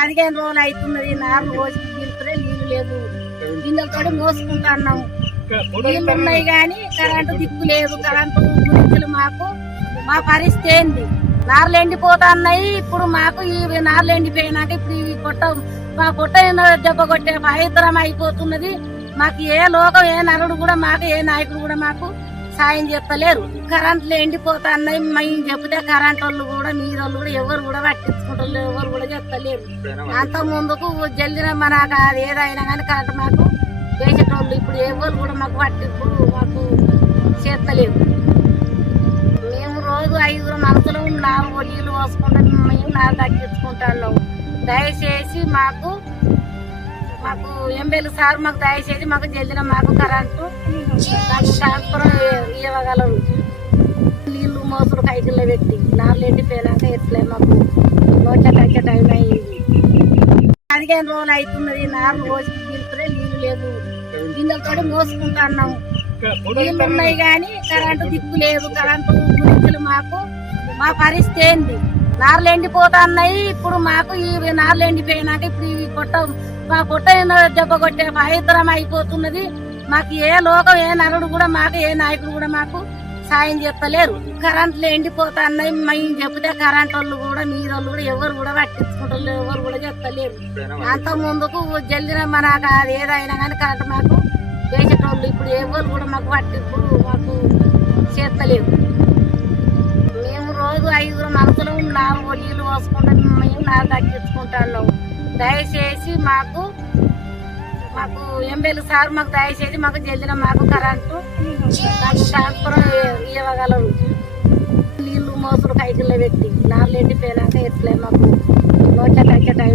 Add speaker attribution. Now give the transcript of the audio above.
Speaker 1: పదిహేను రోజులు అవుతున్నది నాలుగు రోజులు తీరుకునే లేదు. లేవు గిన్నెలతో మోసుకుంటున్నాం నీళ్ళు ఉన్నాయి కానీ కరెంటు దిక్కు లేదు. కరెంటు గురించి మాకు మా పరిస్థితి ఏంది? నార్లు ఎండిపోతున్నాయి. ఇప్పుడు మాకు ఈ నార్లు ఎండిపోయినాక ఇప్పుడు ఇవి కొట్ట మా పొట్ట దెబ్బ కొట్టే పవిత్రం అయిపోతున్నది. మాకు ఏ లోకం ఏ నరుడు కూడా మాకు ఏ నాయకుడు కూడా మాకు సాయం చెప్పలేరు. కరెంట్లు ఎండిపోతున్నాయి. మేము చెప్తే కరెంట్ వాళ్ళు కూడా మీద వాళ్ళు కూడా ఎవరు కూడా పట్టించుకుంటారు ఎవరు కూడా చెప్పలేరు. అంత ముందుకు జల్దిన మనకు అది ఏదైనా కానీ కరెంట్ మాకు చేసేటోళ్ళు ఇప్పుడు ఎవరు కూడా మాకు పట్టింపు మాకు చేస్తలేరు. మేము రోజు ఐదుగురు మనసులో నాలుగు నీళ్ళు పోసుకుంటాం మేము నాలుగు తగ్గించుకుంటున్నాం దయచేసి మాకు మాకు ఎంబెలు సార్ మాకు దయచేసి మాకు జల్దిన మాకు కరెంటు. మాకు ట్రాన్స్ఫర్ ఇవ్వగలరు. నీళ్ళు మోసుడు కైకిల్లో పెట్టి నాలుగు ఎండిపోయినాక ఎట్లే మాకు నోట్ల కట్టే టైం అయ్యింది. పదిహేను రోజులు అవుతున్నది నాలుగు రోజులు తీరుకునే నీళ్ళు లేవు గిన్నెలతో మోసుకుంటున్నాం నీళ్ళు ఉన్నాయి కానీ కరెంటు దిక్కు లేదు. కరెంటు గురించి మాకు మా పరిస్థితి ఏంది? నార్లు ఎండిపోతున్నాయి ఇప్పుడు మాకు ఈ నార్లు ఎండిపోయినాక ఇప్పుడు ఇవి కొట్ట మా పొట్ట దెబ్బ కొట్టే పవిత్రం అయిపోతున్నది. మాకు ఏ లోకం ఏ నరుడు కూడా మాకు ఏ నాయకుడు కూడా మాకు సాయం చెప్పలేరు. కరెంట్లు ఎండిపోతున్నాయి మేము చెప్తే కరెంట్ వాళ్ళు కూడా మీద వాళ్ళు కూడా ఎవరు కూడా పట్టించుకుంటారు ఎవరు కూడా చెప్తలేరు అంత ముందుకు జల్దిన మనకు అది ఏదైనా కానీ కరెంట్ మాకు. చేసేటోళ్ళు ఇప్పుడు ఎవరు కూడా మాకు పట్టింపు మాకు చేస్తలేరు. నాలుగు నీళ్ళు పోసుకుంటాం మేము నాలుగు తగ్గించుకుంటాను దయచేసి మాకు మాకు ఎంబెలు సార్ మాకు దయచేసి మాకు జల్దిన మాకు కరెంటు మాకు ట్రాన్స్ఫర్ ఇవ్వగలరు. నీళ్ళు మోసుడు కైకిల్లో పెట్టి నాలుగు ఎండిపోయినాక ఎట్లే మాకు? నోట్ల కట్టే టైం